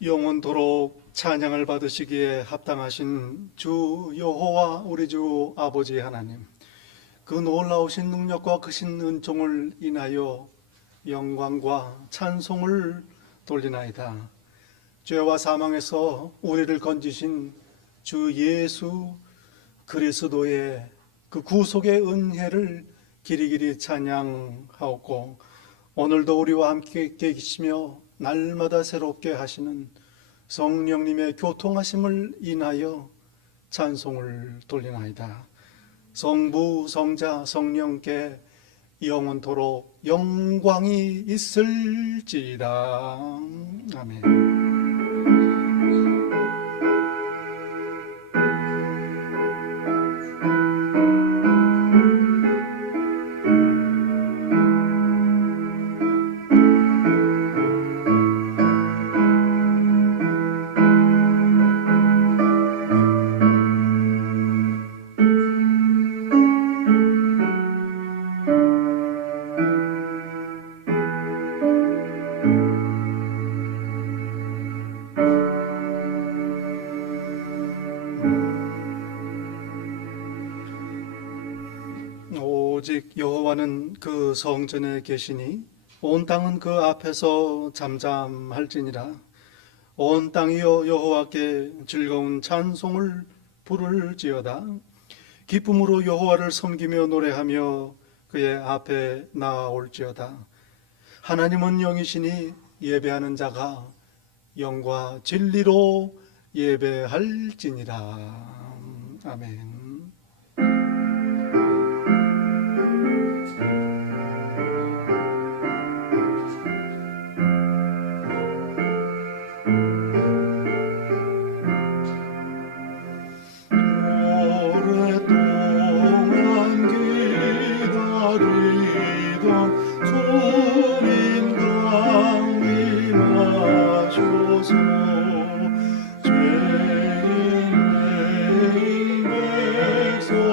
영원토록 찬양을 받으시기에 합당하신 주 여호와 우리 주 아버지 하나님, 그 놀라우신 능력과 크신 은총을 인하여 영광과 찬송을 돌리나이다. 죄와 사망에서 우리를 건지신 주 예수 그리스도의 그 구속의 은혜를 길이길이 찬양하옵고, 오늘도 우리와 함께 계시며 날마다 새롭게 하시는 성령님의 교통하심을 인하여 찬송을 돌리나이다. 성부, 성자, 성령께 영원토록 영광이 있을지이다. 아멘. 오직 여호와는 그 성전에 계시니 온 땅은 그 앞에서 잠잠할지니라. 온 땅이여 여호와께 즐거운 찬송을 부를지어다. 기쁨으로 여호와를 섬기며 노래하며 그의 앞에 나아올지어다. 하나님은 영이시니 예배하는 자가 영과 진리로 예배할지니라. 아멘. 오랫동안 기다리던 주님 강림하소서. 죄인 백성들을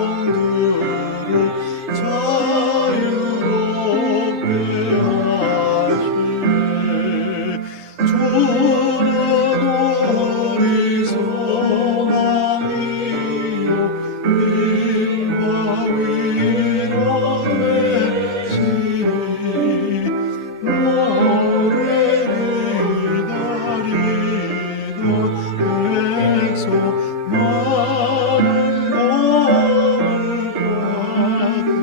자유롭게 하시네. 주는 우리 소망이요 힘과 위로 되시니. 노래를 기다리던 백성 많은 복을 받으네.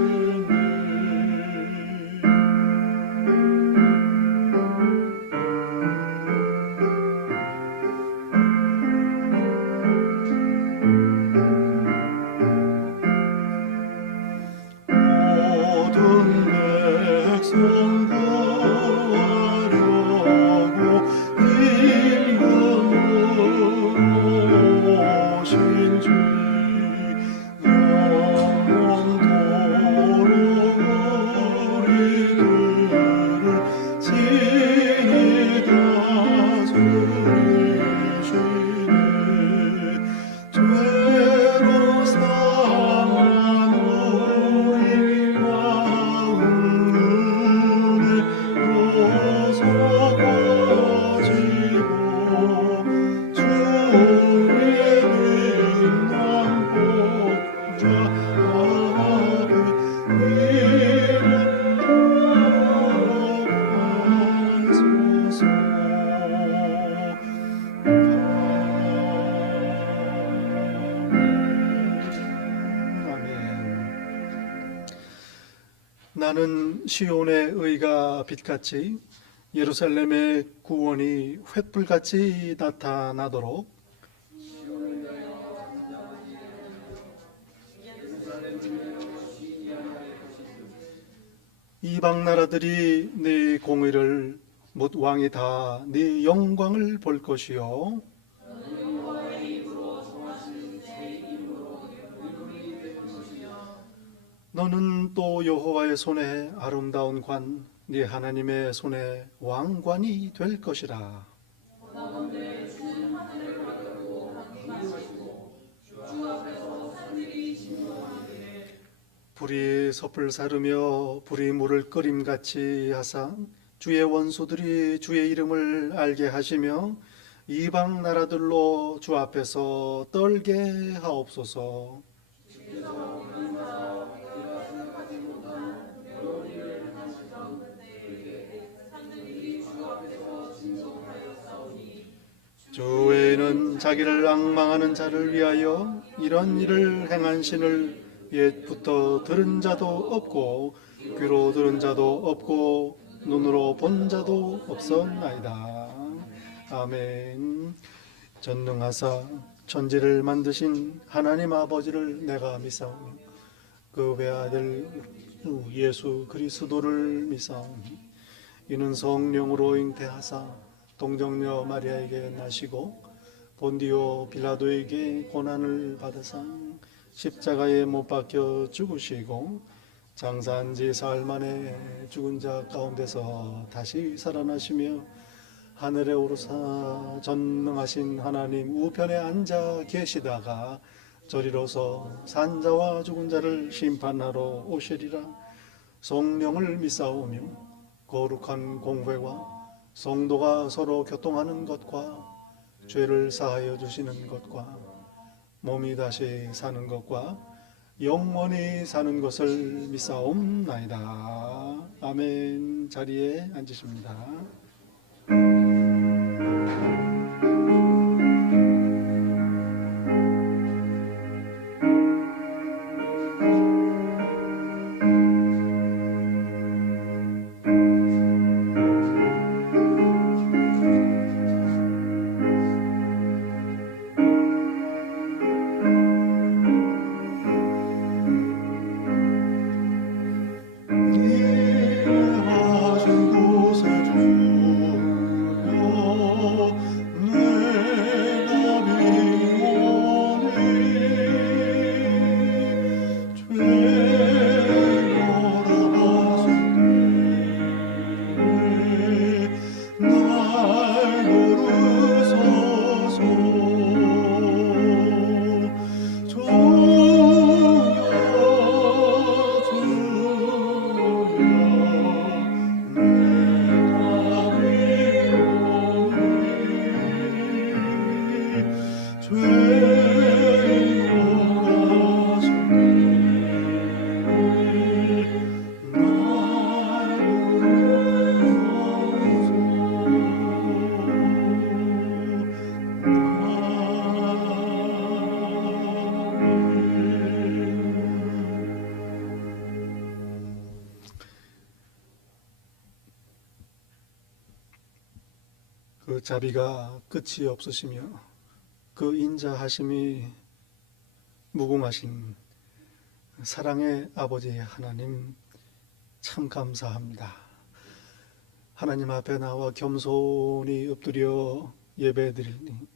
모든 백성 구하려고 임금으로 오신 주, 영원토록 우리들을 친히 다스리시네. 죄로 상한 우리 마음을 로서가지고 주의 빛난 복자 앞에 이름 들어가소서. 아멘. 나는 시온의 의가 빛같이 예루살렘의 구원이 횃불같이 나타나도록 이방 나라들이 네 공의를 못 왕이 다 네 영광을 볼 것이요. 너는 또 여호와의 손에 아름다운 관, 네 하나님의 손에 왕관이 될 것이라. 불이 섭을 사르며 불이 물을 끓임같이 하사 주의 원수들이 주의 이름을 알게 하시며 이방 나라들로 주 앞에서 떨게 하옵소서. 주 외에는 자기를 앙망하는 자를 위하여 이런 일을 행한 신을 옛부터 들은 자도 없고 귀로 들은 자도 없고 눈으로 본 자도 없었나이다. 아멘. 전능하사 천지를 만드신 하나님 아버지를 내가 믿사오며 그 외아들 예수 그리스도를 믿사오니 이는 성령으로 잉태하사 동정녀 마리아에게 나시고 본디오 빌라도에게 고난을 받으사 십자가에 못 박혀 죽으시고 장사한 지 사흘 만에 죽은 자 가운데서 다시 살아나시며 하늘에 오르사 전능하신 하나님 우편에 앉아 계시다가 저리로서 산자와 죽은 자를 심판하러 오시리라. 성령을 믿사오며 거룩한 공회와 성도가 서로 교통하는 것과 죄를 사하여 주시는 것과 몸이 다시 사는 것과 영원히 사는 것을 믿사옵나이다. 아멘. 자리에 앉으십니다. 그 자비가 끝이 없으시며 그 인자하심이 무궁하신 사랑의 아버지 하나님 참 감사합니다. 하나님 앞에 나와 겸손히 엎드려 예배드리니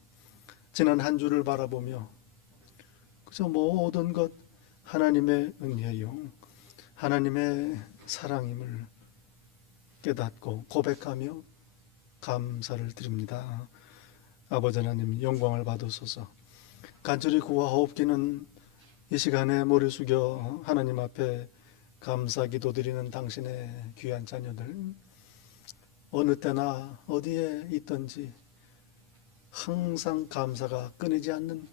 지난 한 주를 바라보며 그저 모든 것 하나님의 은혜요 하나님의 사랑임을 깨닫고 고백하며 감사를 드립니다. 아버지 하나님 영광을 받으소서. 간절히 구하옵기는 이 시간에 머리 숙여 하나님 앞에 감사 기도드리는 당신의 귀한 자녀들 어느 때나 어디에 있든지 항상 감사가 끊이지 않는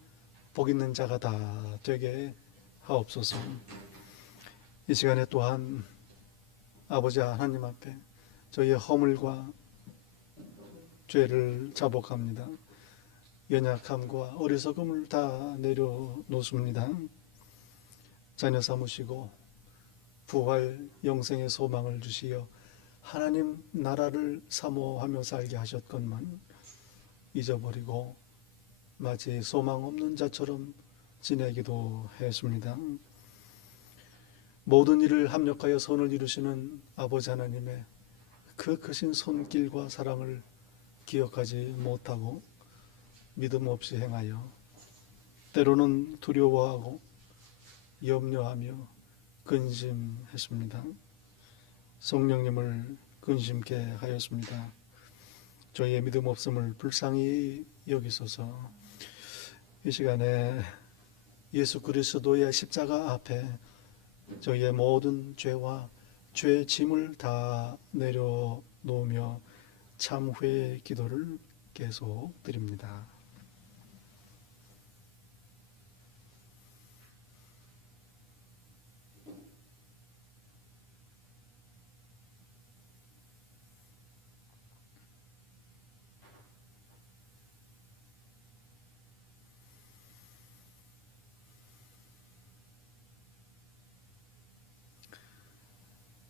복 있는 자가 다 되게 하옵소서. 이 시간에 또한 아버지 하나님 앞에 저희의 허물과 죄를 자복합니다. 연약함과 어리석음을 다 내려놓습니다. 자녀 삼으시고 부활 영생의 소망을 주시어 하나님 나라를 사모하며 살게 하셨건만 잊어버리고 마치 소망 없는 자처럼 지내기도 했습니다. 모든 일을 합력하여 선을 이루시는 아버지 하나님의 그 크신 손길과 사랑을 기억하지 못하고 믿음 없이 행하여 때로는 두려워하고 염려하며 근심했습니다. 성령님을 근심케 하였습니다. 저희의 믿음 없음을 불쌍히 여기소서. 이 시간에 예수 그리스도의 십자가 앞에 저희의 모든 죄와 죄 짐을 다 내려놓으며 참회의 기도를 계속 드립니다.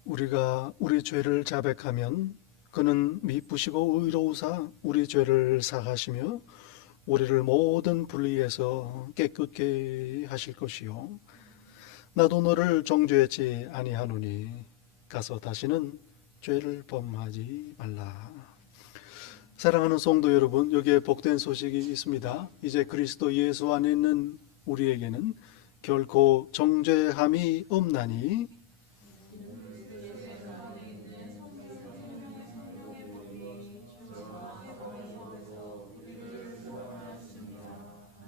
우리가 우리 죄를 자백하면 그는 미쁘시고 의로우사 우리 죄를 사하시며 우리를 모든 불의에서 깨끗게 하실 것이요 나도 너를 정죄했지 아니하노니 가서 다시는 죄를 범하지 말라. 사랑하는 성도 여러분, 여기에 복된 소식이 있습니다. 이제 그리스도 예수 안에 있는 우리에게는 결코 정죄함이 없나니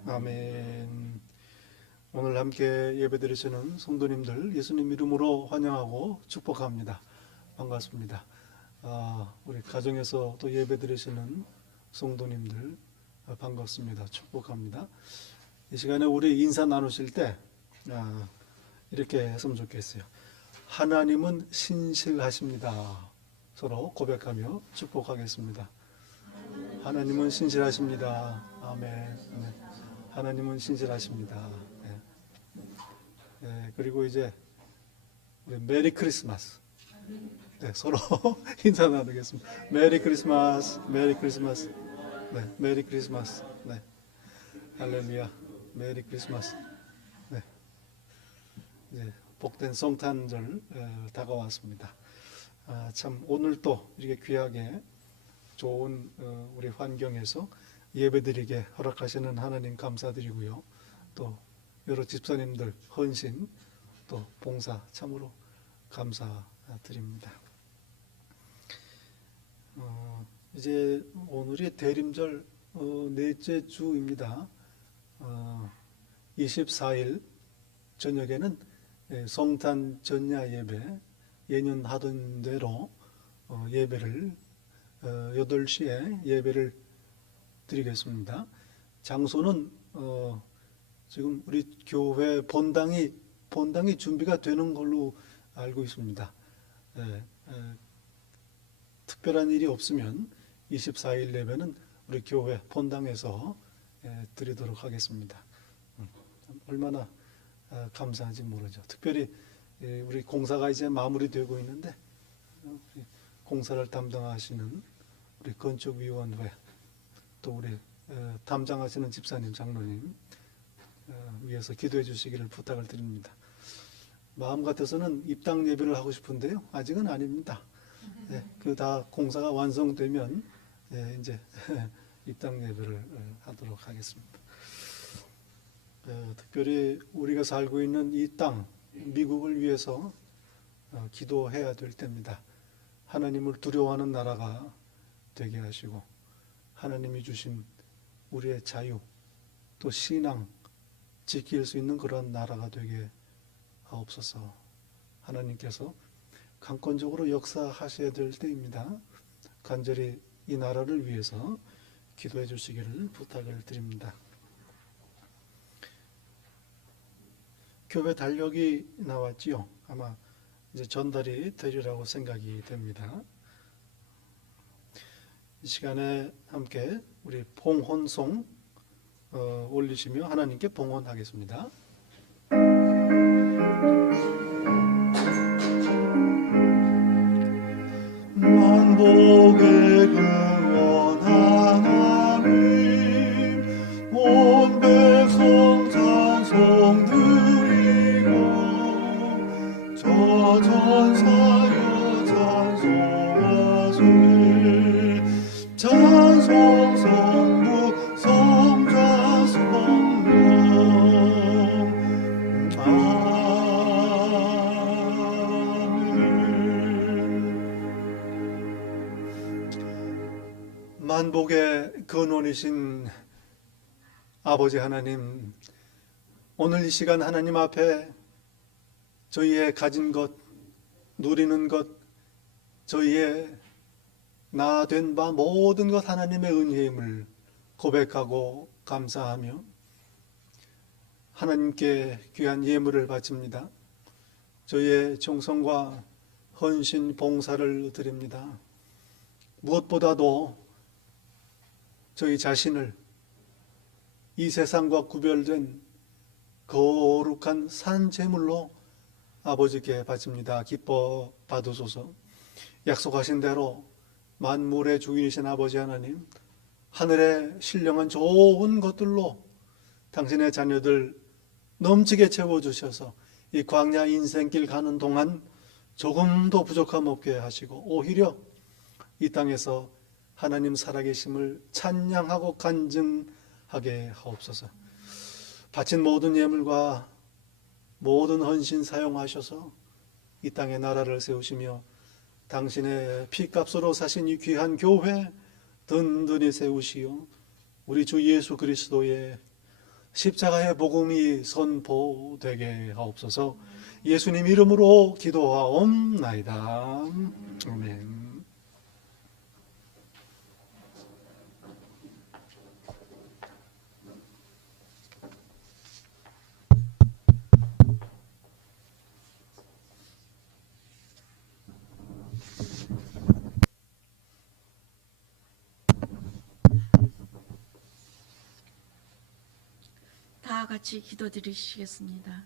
아멘. 오늘 함께 예배드리시는 성도님들 예수님 이름으로 환영하고 축복합니다. 반갑습니다. 우리 가정에서 또 예배드리시는 성도님들 반갑습니다. 축복합니다. 이 시간에 우리 인사 나누실 때 이렇게 했으면 좋겠어요. 하나님은 신실하십니다. 서로 고백하며 축복하겠습니다. 하나님은 신실하십니다. 아멘. 하나님은 신실하십니다. 그리고 이제 우리 메리 크리스마스. 서로 인사 나누겠습니다. 메리 크리스마스, 메리 크리스마스. 메리 크리스마스. 할렐루야. 메리 크리스마스. 이제 복된 성탄절 다가왔습니다. 참 오늘 또 이렇게 귀하게 좋은 우리 환경에서 예배드리게 허락하시는 하나님 감사드리고요. 또 여러 집사님들 헌신 또 봉사 참으로 감사드립니다. 이제 오늘이 대림절 넷째 주입니다. 24일 저녁에는 성탄 전야 예배 예년 하던 대로 예배를 8시에 예배를 드리겠습니다. 장소는 지금 우리 교회 본당이 준비가 되는 걸로 알고 있습니다. 특별한 일이 없으면 24일 예배는 우리 교회 본당에서 드리도록 하겠습니다. 얼마나 감사한지 모르죠. 특별히 우리 공사가 이제 마무리되고 있는데 공사를 담당하시는 우리 건축위원회 또 우리 담당하시는 집사님, 장로님 위해서 기도해 주시기를 부탁을 드립니다. 마음 같아서는 입당 예배를 하고 싶은데요. 아직은 아닙니다. 그 다 공사가 완성되면 이제 입당 예배를 하도록 하겠습니다. 특별히 우리가 살고 있는 이 땅, 미국을 위해서 기도해야 될 때입니다. 하나님을 두려워하는 나라가 되게 하시고 하나님이 주신 우리의 자유 또 신앙 지킬 수 있는 그런 나라가 되게 하옵소서. 하나님께서 강권적으로 역사하셔야 될 때입니다. 간절히 이 나라를 위해서 기도해 주시기를 부탁을 드립니다. 교회 달력이 나왔지요. 아마 이제 전달이 되리라고 생각이 됩니다. 이 시간에 함께 우리 봉헌송 올리시며 하나님께 봉헌하겠습니다. 만복의 근원 하나님 온 백성 찬송 드리고 저 전사여 찬송하세 찬송 성부 성자 성령 만복의 근원이신 아버지 하나님, 오늘 이 시간 하나님 앞에 저희의 가진 것, 누리는 것, 저희의 나 된 바 모든 것 하나님의 은혜임을 고백하고 감사하며 하나님께 귀한 예물을 바칩니다. 저희의 정성과 헌신 봉사를 드립니다. 무엇보다도 저희 자신을 이 세상과 구별된 거룩한 산 제물로 아버지께 바칩니다. 기뻐 받으소서. 약속하신 대로 만물의 주인이신 아버지 하나님, 하늘의 신령한 좋은 것들로 당신의 자녀들 넘치게 채워주셔서 이 광야 인생길 가는 동안 조금도 부족함 없게 하시고 오히려 이 땅에서 하나님 살아계심을 찬양하고 간증하게 하옵소서. 바친 모든 예물과 모든 헌신 사용하셔서 이 땅에 나라를 세우시며 당신의 피값으로 사신 이 귀한 교회 든든히 세우시어 우리 주 예수 그리스도의 십자가의 복음이 선포되게 하옵소서. 예수님 이름으로 기도하옵나이다. 아멘. 다 같이 기도드리시겠습니다.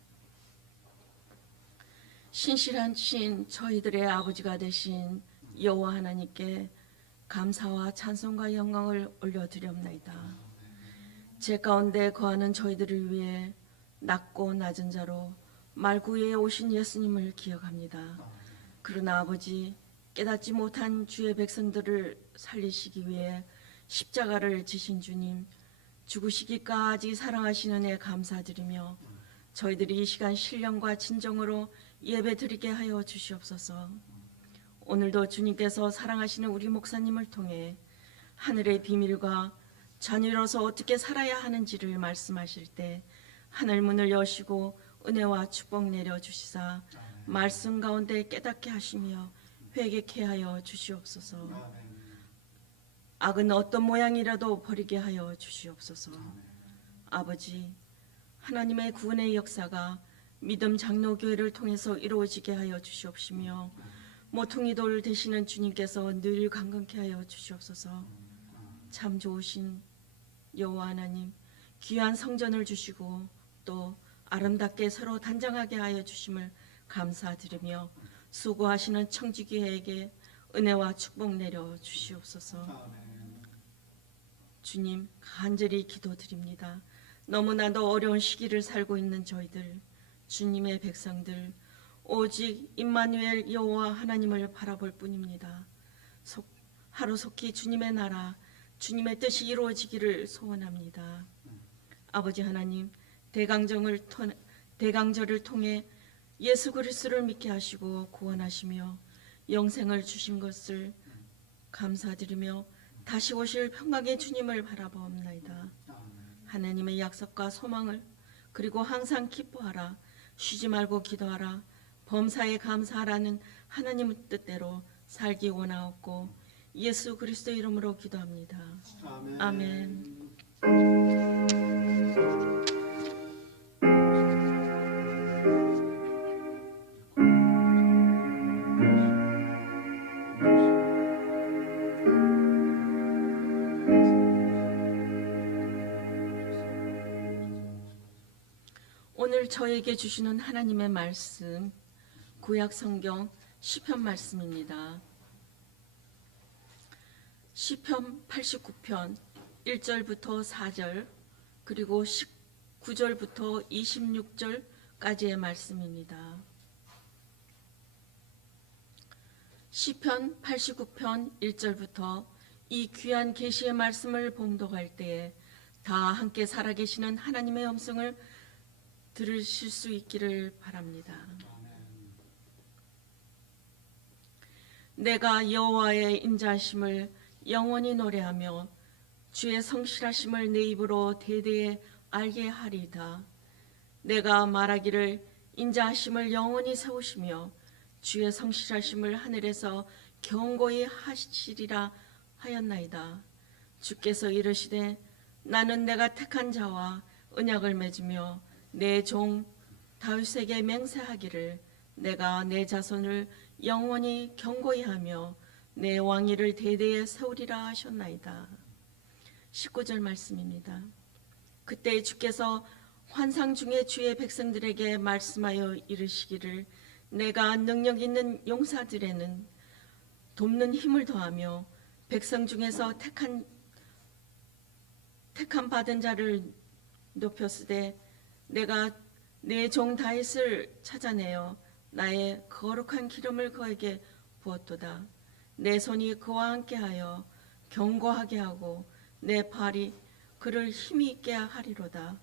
신실하신 저희들의 아버지가 되신 여호와 하나님께 감사와 찬송과 영광을 올려드리옵나이다. 제 가운데 거하는 저희들을 위해 낮고 낮은 자로 말구에 오신 예수님을 기억합니다. 그러나 아버지, 깨닫지 못한 주의 백성들을 살리시기 위해 십자가를 지신 주님, 죽으시기까지 사랑하시는 애 감사드리며 저희들이 이 시간 신령과 진정으로 예배 드리게 하여 주시옵소서. 오늘도 주님께서 사랑하시는 우리 목사님을 통해 하늘의 비밀과 자녀로서 어떻게 살아야 하는지를 말씀하실 때 하늘 문을 여시고 은혜와 축복 내려주시사 말씀 가운데 깨닫게 하시며 회개케 하여 주시옵소서. 악은 어떤 모양이라도 버리게 하여 주시옵소서. 아버지, 하나님의 구원의 역사가 믿음 장로교회를 통해서 이루어지게 하여 주시옵시며 모퉁이돌 되시는 주님께서 늘 강건케 하여 주시옵소서. 참 좋으신 여호와 하나님, 귀한 성전을 주시고 또 아름답게 서로 단장하게 하여 주심을 감사드리며 수고하시는 청지기회에게 은혜와 축복 내려 주시옵소서. 주님, 간절히 기도드립니다. 너무나도 어려운 시기를 살고 있는 저희들, 주님의 백성들, 오직 임마누엘 여호와 하나님을 바라볼 뿐입니다. 하루속히 주님의 나라, 주님의 뜻이 이루어지기를 소원합니다. 아버지 하나님, 대강절을 통해 예수 그리스도를 믿게 하시고 구원하시며 영생을 주신 것을 감사드리며 다시 오실 평강의 주님을 바라보옵나이다. 하나님의 약속과 소망을 그리고 항상 기뻐하라, 쉬지 말고 기도하라, 범사에 감사하라는 하나님의 뜻대로 살기 원하옵고 예수 그리스도 이름으로 기도합니다. 아멘. 오늘 저에게 주시는 하나님의 말씀, 구약 성경 시편 말씀입니다. 시편 89편 1절부터 4절 그리고 19절부터 26절까지의 말씀입니다. 시편 89편 1절부터 이 귀한 계시의 말씀을 봉독할 때에 다 함께 살아계시는 하나님의 음성을 들으실 수 있기를 바랍니다. 내가 여호와의 인자하심을 영원히 노래하며 주의 성실하심을 내 입으로 대대에 알게 하리이다. 내가 말하기를 인자하심을 영원히 세우시며 주의 성실하심을 하늘에서 경고히 하시리라 하였나이다. 주께서 이르시되 나는 내가 택한 자와 언약을 맺으며 내 종 다윗에게 맹세하기를 내가 내 자손을 영원히 경고히 하며 내 왕위를 대대에 세우리라 하셨나이다. 19절 말씀입니다. 그때 주께서 환상 중에 주의 백성들에게 말씀하여 이르시기를 내가 능력 있는 용사들에는 돕는 힘을 더하며 백성 중에서 택한 받은 자를 높였으되 내가 내 종 다윗을 찾아내어 나의 거룩한 기름을 그에게 부었도다. 내 손이 그와 함께하여 견고하게 하고 내 팔이 그를 힘이 있게 하리로다.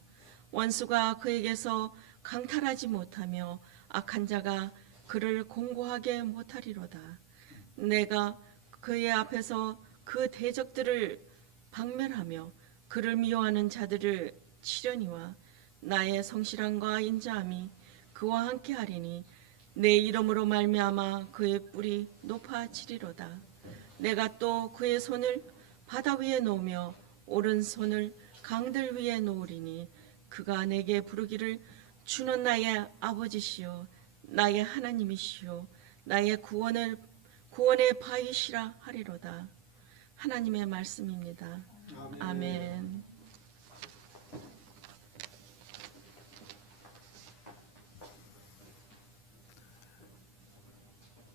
원수가 그에게서 강탈하지 못하며 악한 자가 그를 공고하게 못하리로다. 내가 그의 앞에서 그 대적들을 박멸하며 그를 미워하는 자들을 치려니와 나의 성실함과 인자함이 그와 함께하리니 내 이름으로 말미암아 그의 뿔이 높아지리로다. 내가 또 그의 손을 바다 위에 놓으며 오른손을 강들 위에 놓으리니 그가 내게 부르기를 주는 나의 아버지시요 나의 하나님이시요 나의 구원의 바위시라 하리로다. 하나님의 말씀입니다. 아멘.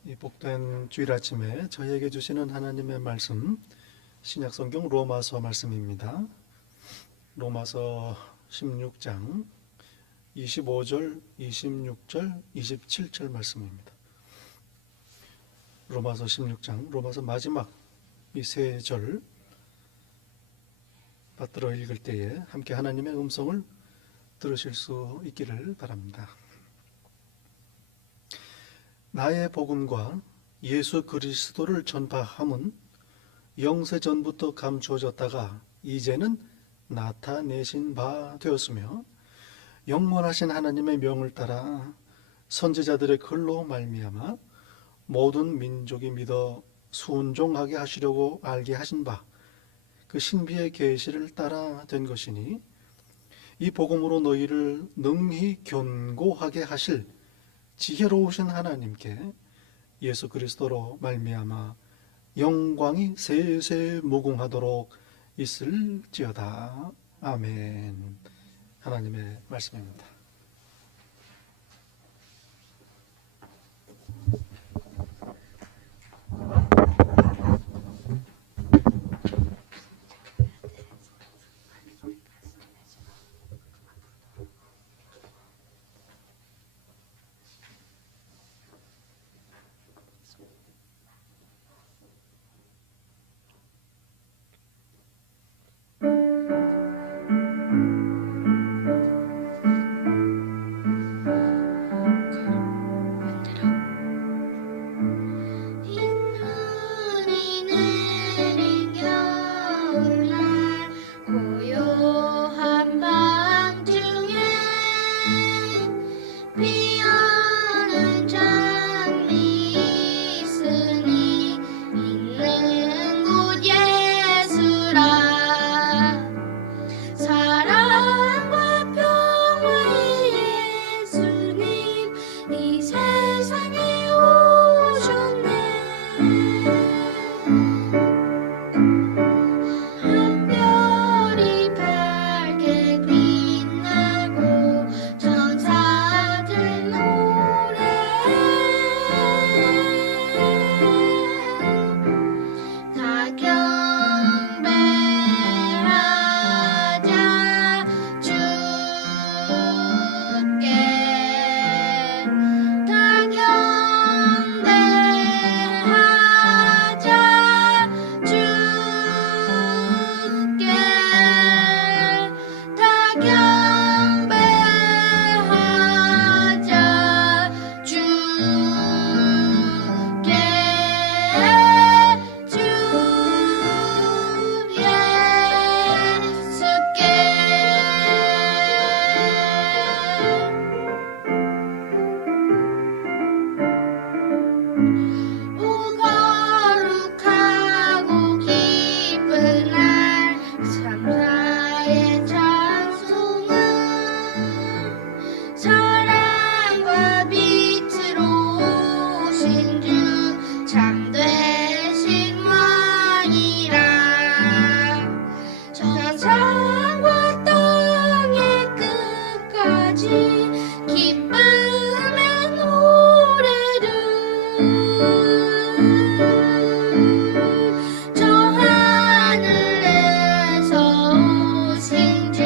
이 복된 주일 아침에 저희에게 주시는 하나님의 말씀, 신약성경 로마서 말씀입니다. 로마서 16장 25절, 26절, 27절 말씀입니다. 로마서 16장, 로마서 마지막 이 세 절 받들어 읽을 때에 함께 하나님의 음성을 들으실 수 있기를 바랍니다. 나의 복음과 예수 그리스도를 전파함은 영세전부터 감추어졌다가 이제는 나타내신 바 되었으며 영원하신 하나님의 명을 따라 선지자들의 글로 말미암아 모든 민족이 믿어 순종하게 하시려고 알게 하신 바 그 신비의 계시를 따라 된 것이니 이 복음으로 너희를 능히 견고하게 하실 지혜로우신 하나님께 예수 그리스도로 말미암아 영광이 세세 무궁하도록 있을지어다. 아멘. 하나님의 말씀입니다. 기쁨의 노래를 저 하늘에서 오신 주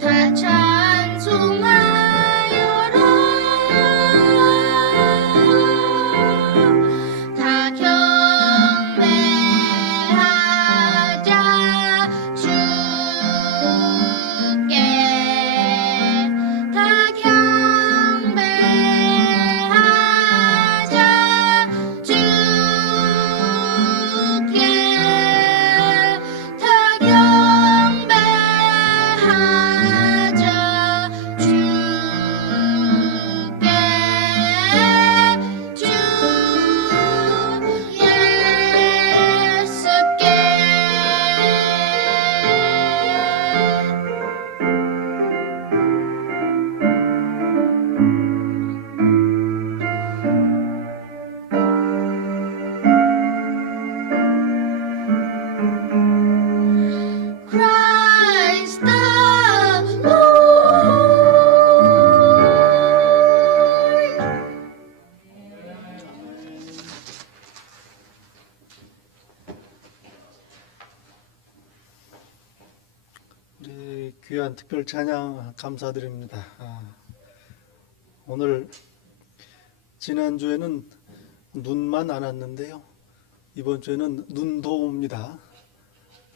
다 찬송하여라. 다 경배하자 주께. 다 경배하자 주께. 다 경배하자 주께. 주 예수께. Christ the Lord. 우리 귀한 특별 찬양 감사드립니다. 오늘 지난주에는 눈만 안 왔는데요. 이번 주에는 눈도 옵니다.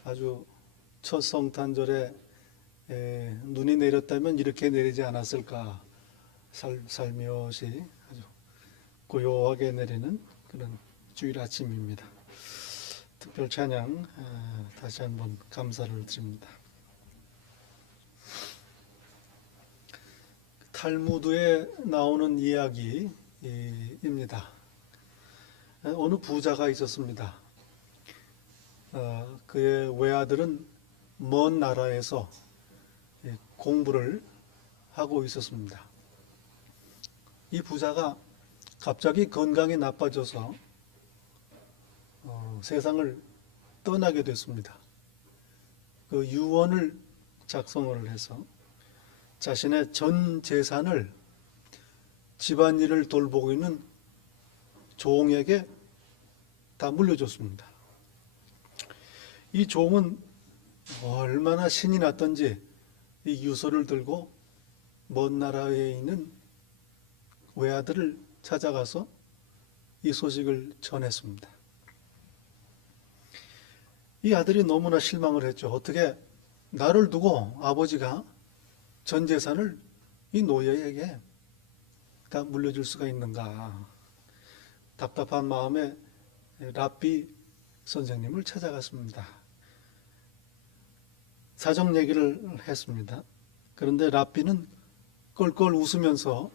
아주 첫 성탄절에 눈이 내렸다면 이렇게 내리지 않았을까. 살며시 아주 고요하게 내리는 그런 주일 아침입니다. 특별 찬양 다시 한번 감사를 드립니다. 탈무드에 나오는 이야기입니다. 어느 부자가 있었습니다. 그의 외아들은 먼 나라에서 공부를 하고 있었습니다. 이 부자가 갑자기 건강이 나빠져서 세상을 떠나게 됐습니다. 그 유언을 작성을 해서 자신의 전 재산을 집안일을 돌보고 있는 종에게 다 물려줬습니다. 이 종은 얼마나 신이 났던지 이 유서를 들고 먼 나라에 있는 외아들을 찾아가서 이 소식을 전했습니다. 이 아들이 너무나 실망을 했죠. 어떻게 나를 두고 아버지가 전 재산을 이 노예에게 다 물려줄 수가 있는가. 답답한 마음에 랍비 선생님을 찾아갔습니다. 사정 얘기를 했습니다. 그런데 랍비는 껄껄 웃으면서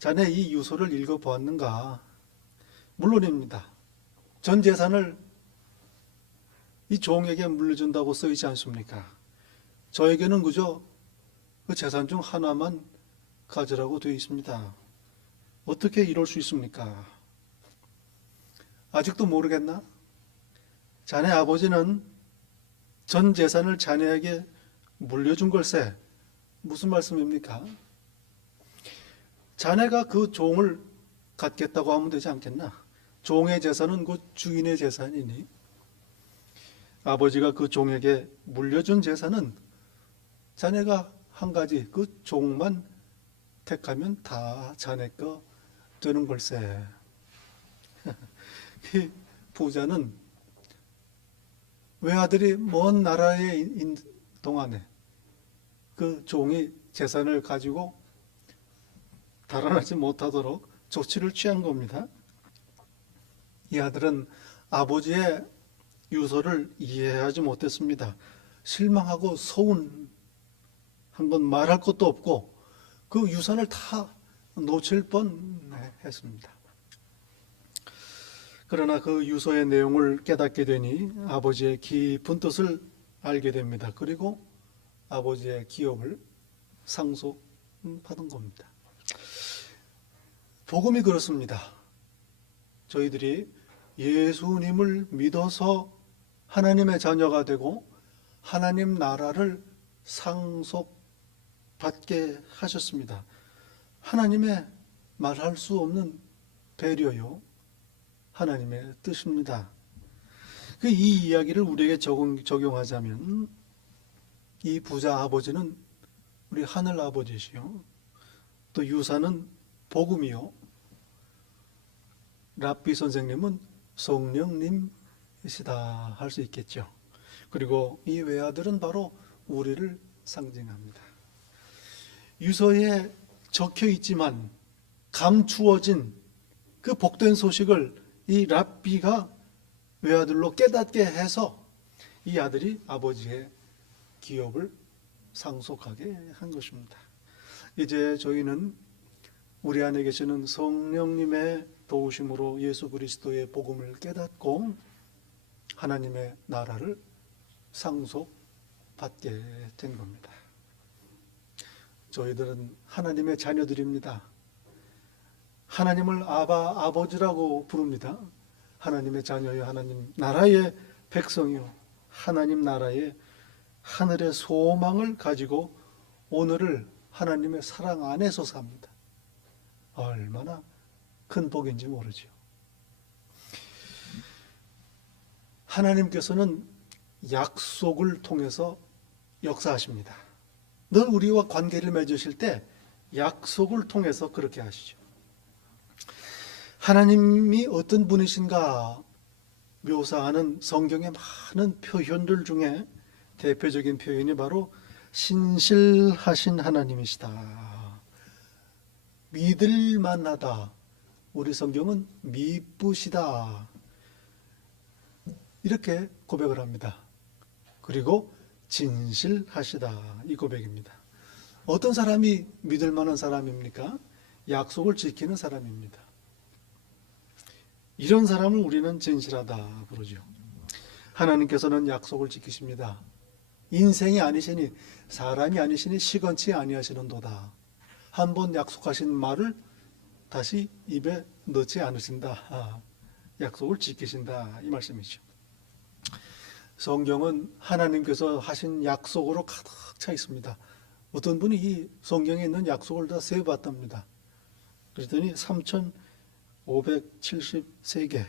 자네 이 유서를 읽어보았는가? 물론입니다. 전 재산을 이 종에게 물려준다고 써있지 않습니까? 저에게는 그저 그 재산 중 하나만 가져라고 되어 있습니다. 어떻게 이럴 수 있습니까? 아직도 모르겠나? 자네 아버지는 전 재산을 자네에게 물려준 걸세. 무슨 말씀입니까? 자네가 그 종을 갖겠다고 하면 되지 않겠나? 종의 재산은 곧 주인의 재산이니 아버지가 그 종에게 물려준 재산은 자네가 한 가지 그 종만 택하면 다 자네 거 되는 걸세. 이 부자는 외아들이 먼 나라에 있는 동안에 그 종이 재산을 가지고 달아나지 못하도록 조치를 취한 겁니다. 이 아들은 아버지의 유서를 이해하지 못했습니다. 실망하고 서운한 건 말할 것도 없고 그 유산을 다 놓칠 뻔했습니다. 그러나 그 유서의 내용을 깨닫게 되니 아버지의 깊은 뜻을 알게 됩니다. 그리고 아버지의 기업을 상속받은 겁니다. 복음이 그렇습니다. 저희들이 예수님을 믿어서 하나님의 자녀가 되고 하나님 나라를 상속받게 받게 하셨습니다. 하나님의 말할 수 없는 배려요, 하나님의 뜻입니다. 이 이야기를 우리에게 적용하자면 이 부자 아버지는 우리 하늘 아버지시요, 또 유사는 복음이요, 랍비 선생님은 성령님이시다 할 수 있겠죠. 그리고 이 외아들은 바로 우리를 상징합니다. 유서에 적혀 있지만 감추어진 그 복된 소식을 이 랍비가 외아들로 깨닫게 해서 이 아들이 아버지의 기업을 상속하게 한 것입니다. 이제 저희는 우리 안에 계시는 성령님의 도우심으로 예수 그리스도의 복음을 깨닫고 하나님의 나라를 상속받게 된 겁니다. 저희들은 하나님의 자녀들입니다. 하나님을 아버지라고 부릅니다. 하나님의 자녀요, 하나님 나라의 백성이요, 하나님 나라의 하늘의 소망을 가지고 오늘을 하나님의 사랑 안에서 삽니다. 얼마나 큰 복인지 모르죠. 하나님께서는 약속을 통해서 역사하십니다. 늘 우리와 관계를 맺으실 때 약속을 통해서 그렇게 하시죠. 하나님이 어떤 분이신가 묘사하는 성경의 많은 표현들 중에 대표적인 표현이 바로 신실하신 하나님이시다, 믿을 만하다, 우리 성경은 미쁘시다, 이렇게 고백을 합니다. 그리고 진실하시다, 이 고백입니다. 어떤 사람이 믿을 만한 사람입니까? 약속을 지키는 사람입니다. 이런 사람을 우리는 진실하다 부르죠. 하나님께서는 약속을 지키십니다. 인생이 아니시니, 사람이 아니시니 시건치 아니하시는도다. 한번 약속하신 말을 다시 입에 넣지 않으신다. 약속을 지키신다, 이 말씀이죠. 성경은 하나님께서 하신 약속으로 가득 차 있습니다. 어떤 분이 이 성경에 있는 약속을 다 세어봤답니다. 그랬더니 3,573개의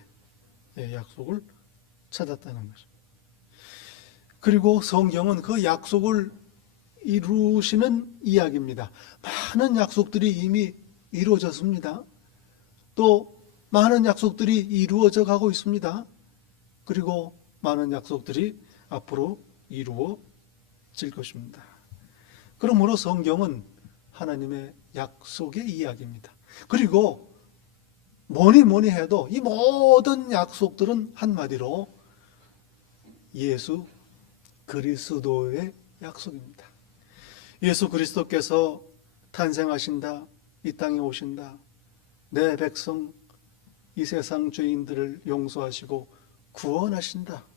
약속을 찾았다는 거죠. 그리고 성경은 그 약속을 이루시는 이야기입니다. 많은 약속들이 이미 이루어졌습니다. 또 많은 약속들이 이루어져 가고 있습니다. 그리고 많은 약속들이 앞으로 이루어질 것입니다. 그러므로 성경은 하나님의 약속의 이야기입니다. 그리고 뭐니 해도 이 모든 약속들은 한마디로 예수 그리스도의 약속입니다. 예수 그리스도께서 탄생하신다, 이 땅에 오신다, 내 백성 이 세상 죄인들을 용서하시고 구원하신다,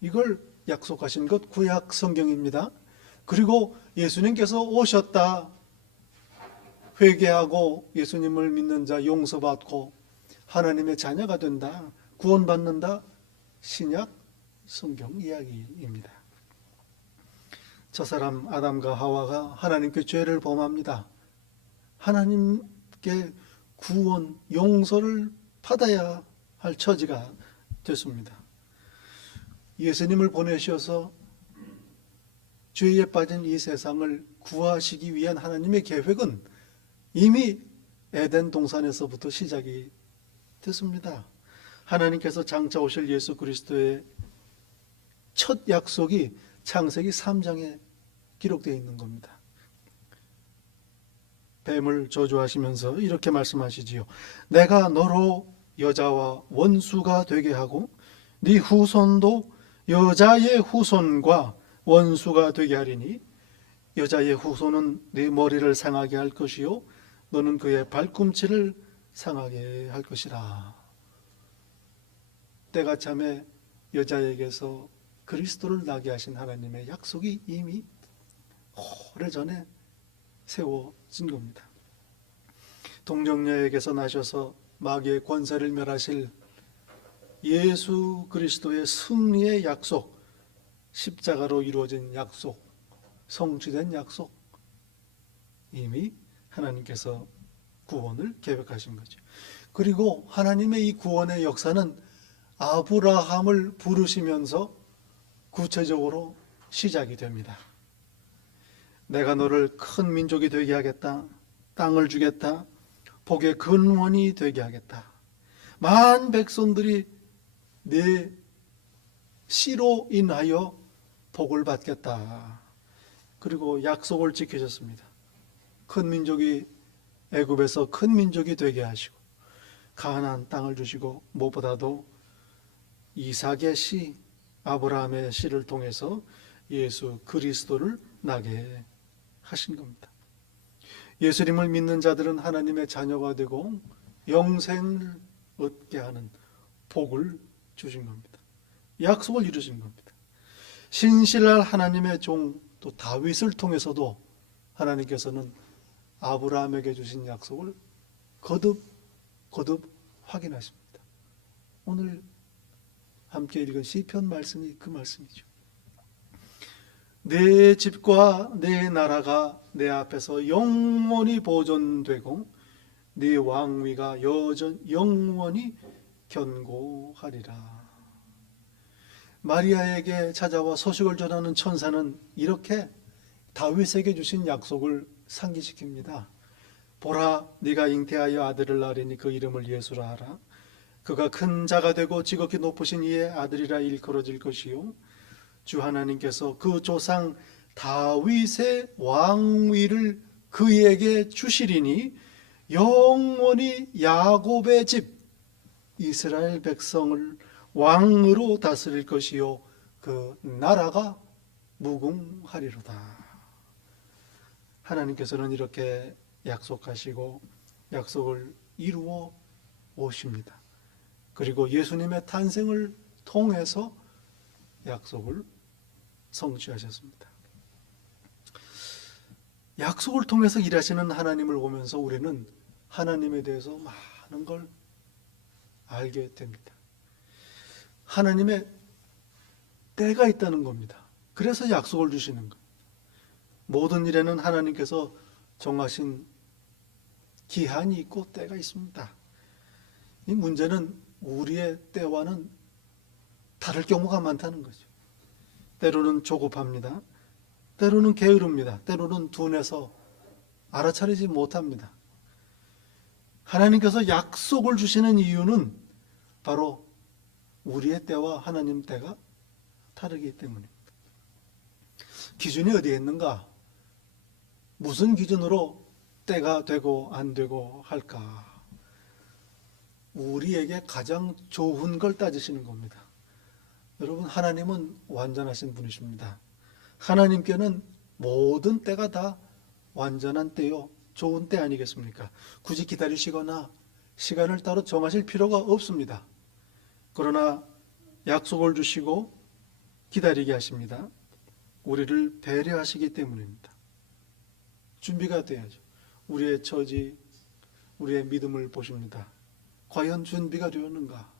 이걸 약속하신 것 구약 성경입니다. 그리고 예수님께서 오셨다, 회개하고 예수님을 믿는 자 용서받고 하나님의 자녀가 된다, 구원받는다, 신약 성경 이야기입니다. 첫사람 아담과 하와가 하나님께 죄를 범합니다. 하나님께 구원, 용서를 받아야 할 처지가 됐습니다. 예수님을 보내셔서 죄에 빠진 이 세상을 구하시기 위한 하나님의 계획은 이미 에덴 동산에서부터 시작이 됐습니다. 하나님께서 장차 오실 예수 그리스도의 첫 약속이 창세기 3장에 기록되어 있는 겁니다. 뱀을 저주하시면서 이렇게 말씀하시지요. 내가 너로 여자와 원수가 되게 하고 네 후손도 여자의 후손과 원수가 되게 하리니 여자의 후손은 네 머리를 상하게 할 것이요 너는 그의 발꿈치를 상하게 할 것이라. 때가 참에 여자에게서 그리스도를 나게 하신 하나님의 약속이 이미 오래전에 세워진 겁니다. 동정녀에게서 나셔서 마귀의 권세를 멸하실 예수 그리스도의 승리의 약속, 십자가로 이루어진 약속, 성취된 약속, 이미 하나님께서 구원을 계획하신 거죠. 그리고 하나님의 이 구원의 역사는 아브라함을 부르시면서 구체적으로 시작이 됩니다. 내가 너를 큰 민족이 되게 하겠다. 땅을 주겠다. 복의 근원이 되게 하겠다. 만 백성들이 내 씨로 인하여 복을 받겠다. 그리고 약속을 지키셨습니다. 큰 민족이 애굽에서 큰 민족이 되게 하시고 가나안 땅을 주시고 무엇보다도 이삭의 씨, 아브라함의 씨를 통해서 예수 그리스도를 나게 하신 겁니다. 예수님을 믿는 자들은 하나님의 자녀가 되고 영생을 얻게 하는 복을 주신 겁니다. 약속을 이루신 겁니다. 신실할 하나님의 종 또 다윗을 통해서도 하나님께서는 아브라함에게 주신 약속을 거듭 확인하십니다. 오늘 함께 읽은 시편 말씀이 그 말씀이죠. 내 집과 내 나라가 내 앞에서 영원히 보존되고 네 왕위가 영원히 견고하리라. 마리아에게 찾아와 소식을 전하는 천사는 이렇게 다윗에게 주신 약속을 상기시킵니다. 보라, 네가 잉태하여 아들을 낳으리니 그 이름을 예수라 하라. 그가 큰 자가 되고 지극히 높으신 이의 아들이라 일컬어질 것이요 주 하나님께서 그 조상 다윗의 왕위를 그에게 주시리니 영원히 야곱의 집 이스라엘 백성을 왕으로 다스릴 것이요 그 나라가 무궁하리로다. 하나님께서는 이렇게 약속하시고 약속을 이루어 오십니다. 그리고 예수님의 탄생을 통해서 약속을 성취하셨습니다. 약속을 통해서 일하시는 하나님을 보면서 우리는 하나님에 대해서 많은 걸 알게 됩니다. 하나님의 때가 있다는 겁니다. 그래서 약속을 주시는 겁니다. 모든 일에는 하나님께서 정하신 기한이 있고 때가 있습니다. 이 문제는 우리의 때와는 다를 경우가 많다는 거죠. 때로는 조급합니다. 때로는 게으릅니다. 때로는 둔해서 알아차리지 못합니다. 하나님께서 약속을 주시는 이유는 바로 우리의 때와 하나님 때가 다르기 때문입니다. 기준이 어디에 있는가? 무슨 기준으로 때가 되고 안 되고 할까? 우리에게 가장 좋은 걸 따지시는 겁니다. 여러분, 하나님은 완전하신 분이십니다. 하나님께는 모든 때가 다 완전한 때요, 좋은 때 아니겠습니까? 굳이 기다리시거나 시간을 따로 정하실 필요가 없습니다. 그러나 약속을 주시고 기다리게 하십니다. 우리를 배려하시기 때문입니다. 준비가 돼야죠. 우리의 처지, 우리의 믿음을 보십니다. 과연 준비가 되었는가?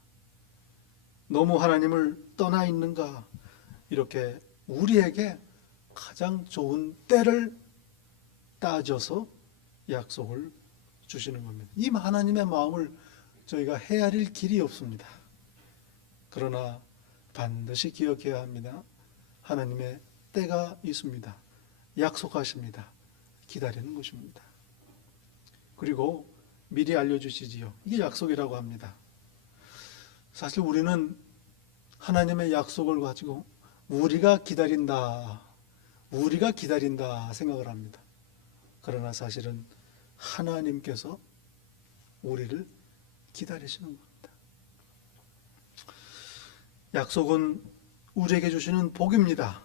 너무 하나님을 떠나 있는가? 이렇게 우리에게 가장 좋은 때를 따져서 약속을 주시는 겁니다. 이 하나님의 마음을 저희가 헤아릴 길이 없습니다. 그러나 반드시 기억해야 합니다. 하나님의 때가 있습니다. 약속하십니다. 기다리는 것입니다. 그리고 미리 알려주시지요. 이게 약속이라고 합니다. 사실 우리는 하나님의 약속을 가지고 우리가 기다린다 생각을 합니다. 그러나 사실은 하나님께서 우리를 기다리시는 겁니다. 약속은 우리에게 주시는 복입니다.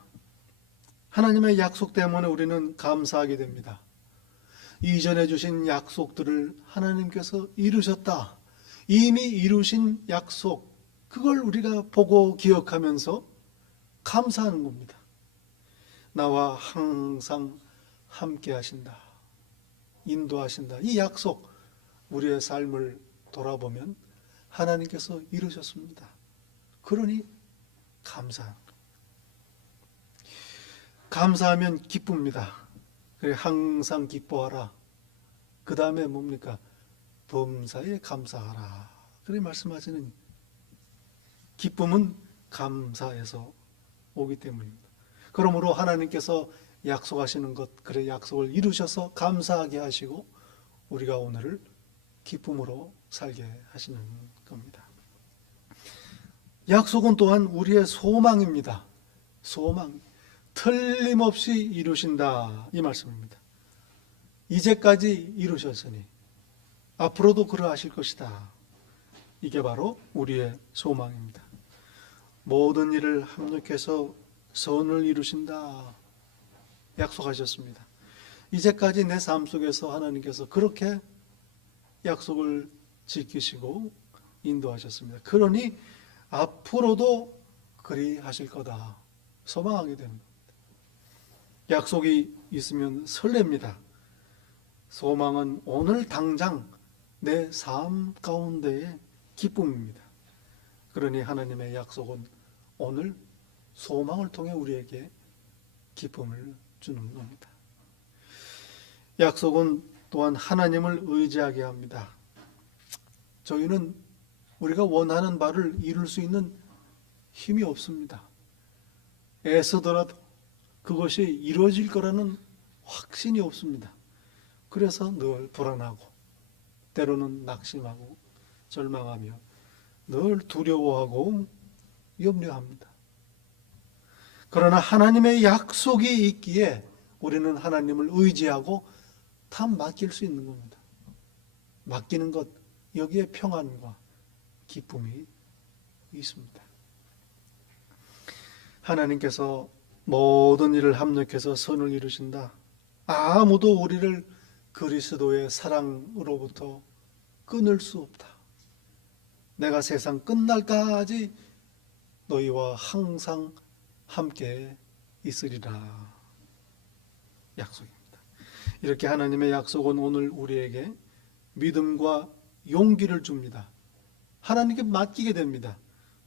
하나님의 약속 때문에 우리는 감사하게 됩니다. 이전에 주신 약속들을 하나님께서 이루셨다. 이미 이루신 약속, 그걸 우리가 보고 기억하면서 감사하는 겁니다. 나와 항상 함께 하신다. 인도하신다. 이 약속, 우리의 삶을 돌아보면 하나님께서 이루셨습니다. 그러니 감사합니다. 감사하면 기쁩니다. 그래 항상 기뻐하라. 그 다음에 뭡니까? 범사에 감사하라. 그래 말씀하시는 기쁨은 감사에서 오기 때문입니다. 그러므로 하나님께서 약속하시는 것, 그래 약속을 이루셔서 감사하게 하시고 우리가 오늘을 기쁨으로 살게 하시는 겁니다. 약속은 또한 우리의 소망입니다. 소망. 틀림없이 이루신다 이 말씀입니다. 이제까지 이루셨으니 앞으로도 그러하실 것이다. 이게 바로 우리의 소망입니다. 모든 일을 합력해서 선을 이루신다 약속하셨습니다. 이제까지 내 삶 속에서 하나님께서 그렇게 약속을 지키시고 인도하셨습니다. 그러니 앞으로도 그리 하실 거다 소망하게 됩니다. 약속이 있으면 설렙니다. 소망은 오늘 당장 내 삶 가운데의 기쁨입니다. 그러니 하나님의 약속은 오늘 소망을 통해 우리에게 기쁨을 주는 겁니다. 약속은 또한 하나님을 의지하게 합니다. 저희는 우리가 원하는 바를 이룰 수 있는 힘이 없습니다. 애쓰더라도 그것이 이루어질 거라는 확신이 없습니다. 그래서 늘 불안하고 때로는 낙심하고 절망하며 늘 두려워하고 염려합니다. 그러나 하나님의 약속이 있기에 우리는 하나님을 의지하고 다 맡길 수 있는 겁니다. 맡기는 것, 여기에 평안과 기쁨이 있습니다. 하나님께서 모든 일을 합력해서 선을 이루신다. 아무도 우리를 그리스도의 사랑으로부터 끊을 수 없다. 내가 세상 끝날까지 너희와 항상 함께 있으리라. 약속입니다. 이렇게 하나님의 약속은 오늘 우리에게 믿음과 용기를 줍니다. 하나님께 맡기게 됩니다.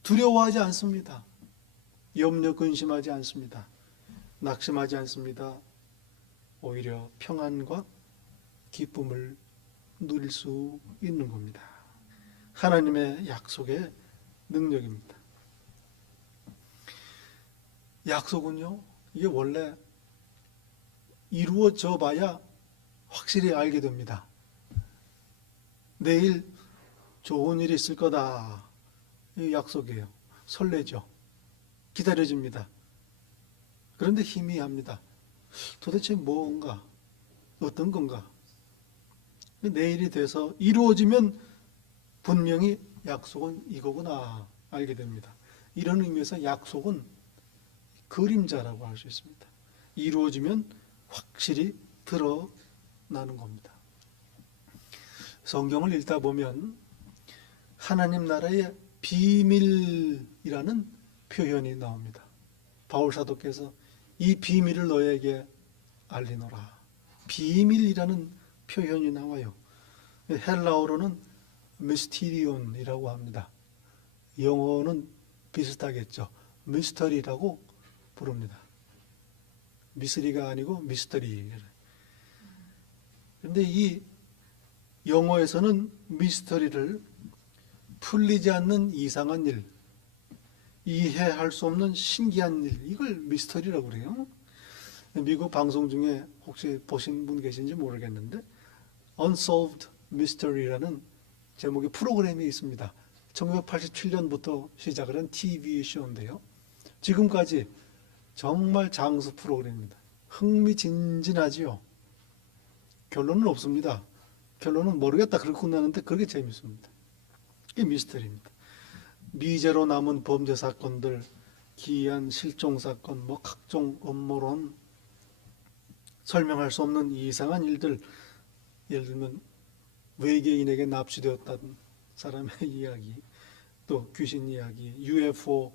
두려워하지 않습니다. 염려 근심하지 않습니다. 낙심하지 않습니다. 오히려 평안과 기쁨을 누릴 수 있는 겁니다. 하나님의 약속의 능력입니다. 약속은요, 이게 원래 이루어져 봐야 확실히 알게 됩니다. 내일 좋은 일이 있을 거다. 이 약속이에요. 설레죠. 기다려집니다. 그런데 희미합니다. 도대체 뭔가, 어떤 건가? 내일이 돼서 이루어지면 분명히 약속은 이거구나 알게 됩니다. 이런 의미에서 약속은 그림자라고 할 수 있습니다. 이루어지면 확실히 드러나는 겁니다. 성경을 읽다 보면 하나님 나라의 비밀이라는 표현이 나옵니다. 바울 사도께서 이 비밀을 너에게 알리노라. 비밀이라는 표현이 나와요. 헬라어로는 미스티리온이라고 합니다. 영어는 비슷하겠죠. 미스터리라고 부릅니다. 미스리가 아니고 미스터리. 그런데 이 영어에서는 미스터리를 풀리지 않는 이상한 일, 이해할 수 없는 신기한 일, 이걸 미스터리라고 그래요. 미국 방송 중에 혹시 보신 분 계신지 모르겠는데 Unsolved Mystery라는 제목의 프로그램이 있습니다. 1987년부터 시작을 한 TV 쇼인데요. 지금까지 정말 장수 프로그램입니다. 흥미진진하지요. 결론은 없습니다. 결론은 모르겠다 그렇게 끝나는데 그렇게 재밌습니다. 이게 미스터리입니다. 미제로 남은 범죄 사건들, 기이한 실종 사건, 각종 음모론, 설명할 수 없는 이상한 일들, 예를 들면 외계인에게 납치되었다는 사람의 이야기, 또 귀신 이야기, UFO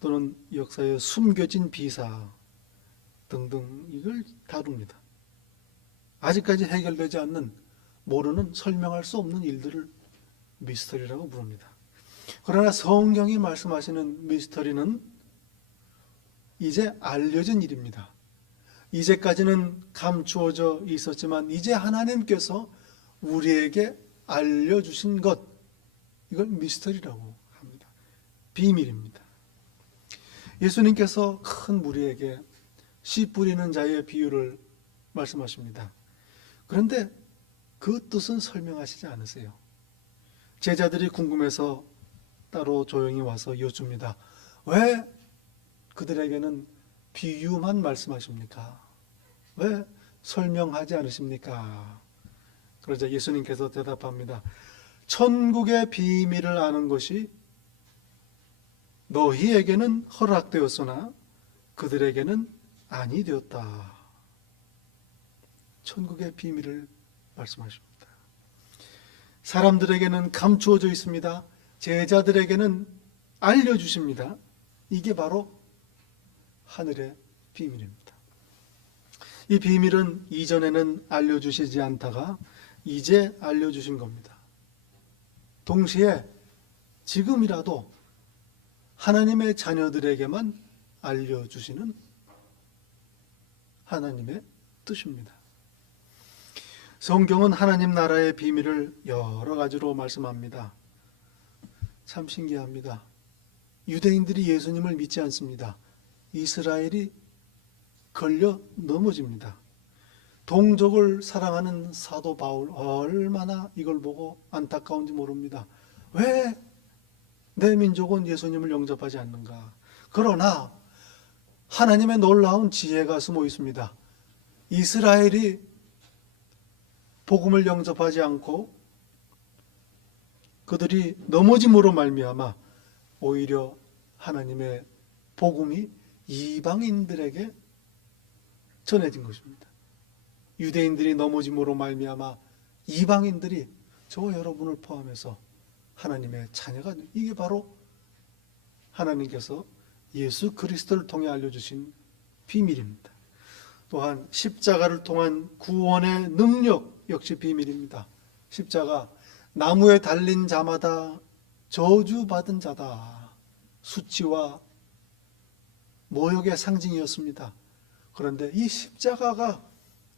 또는 역사에 숨겨진 비사 등등 이걸 다룹니다. 아직까지 해결되지 않는 모르는 설명할 수 없는 일들을 미스터리라고 부릅니다. 그러나 성경이 말씀하시는 미스터리는 이제 알려진 일입니다. 이제까지는 감추어져 있었지만 이제 하나님께서 우리에게 알려주신 것, 이걸 미스터리라고 합니다. 비밀입니다. 예수님께서 큰 무리에게 씨 뿌리는 자의 비유를 말씀하십니다. 그런데 그 뜻은 설명하시지 않으세요. 제자들이 궁금해서 따로 조용히 와서 여쭙니다. 왜 그들에게는 비유만 말씀하십니까? 왜 설명하지 않으십니까? 그러자 예수님께서 대답합니다. 천국의 비밀을 아는 것이 너희에게는 허락되었으나 그들에게는 아니 되었다. 천국의 비밀을 말씀하십니다. 사람들에게는 감추어져 있습니다. 제자들에게는 알려주십니다. 이게 바로 하늘의 비밀입니다. 이 비밀은 이전에는 알려주시지 않다가 이제 알려주신 겁니다. 동시에 지금이라도 하나님의 자녀들에게만 알려주시는 하나님의 뜻입니다. 성경은 하나님 나라의 비밀을 여러 가지로 말씀합니다. 참 신기합니다. 유대인들이 예수님을 믿지 않습니다. 이스라엘이 걸려 넘어집니다. 동족을 사랑하는 사도 바울 얼마나 이걸 보고 안타까운지 모릅니다. 왜 내 민족은 예수님을 영접하지 않는가? 그러나 하나님의 놀라운 지혜가 숨어 있습니다. 이스라엘이 복음을 영접하지 않고 그들이 넘어짐으로 말미암아 오히려 하나님의 복음이 이방인들에게 전해진 것입니다. 유대인들이 넘어짐으로 말미암아 이방인들이 저와 여러분을 포함해서 하나님의 자녀가, 이게 바로 하나님께서 예수 그리스도를 통해 알려주신 비밀입니다. 또한 십자가를 통한 구원의 능력 역시 비밀입니다. 십자가, 나무에 달린 자마다 저주받은 자다. 수치와 모욕의 상징이었습니다. 그런데 이 십자가가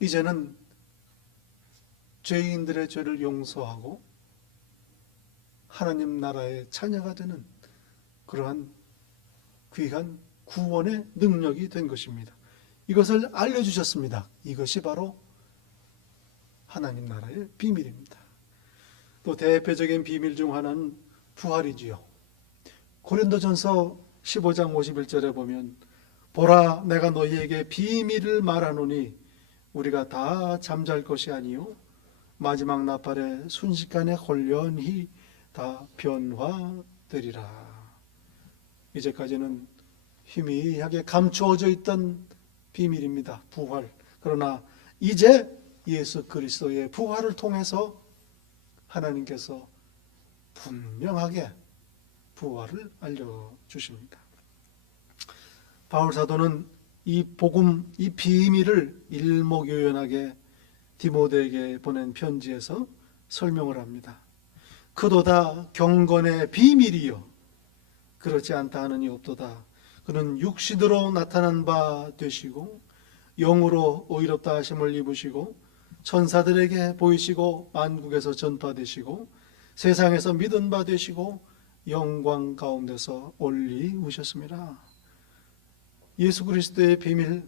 이제는 죄인들의 죄를 용서하고 하나님 나라의 자녀가 되는 그러한 귀한 구원의 능력이 된 것입니다. 이것을 알려주셨습니다. 이것이 바로 하나님 나라의 비밀입니다. 또 대표적인 비밀 중 하나는 부활이지요. 고린도전서 15장 51절에 보면 보라 내가 너희에게 비밀을 말하노니 우리가 다 잠잘 것이 아니요 마지막 나팔에 순식간에 홀연히 다 변화되리라. 이제까지는 희미하게 감추어져 있던 비밀입니다. 부활. 그러나 이제 예수 그리스도의 부활을 통해서 하나님께서 분명하게 부활을 알려주십니다. 바울 사도는 이 복음, 이 비밀을 일목요연하게 디모데에게 보낸 편지에서 설명을 합니다. 그도다 경건의 비밀이요 그렇지 않다 하는 이 없도다. 그는 육신으로 나타난 바 되시고 영으로 의롭다 하심을 입으시고 천사들에게 보이시고 만국에서 전파되시고 세상에서 믿은 바 되시고 영광 가운데서 올리우셨습니다. 예수 그리스도의 비밀,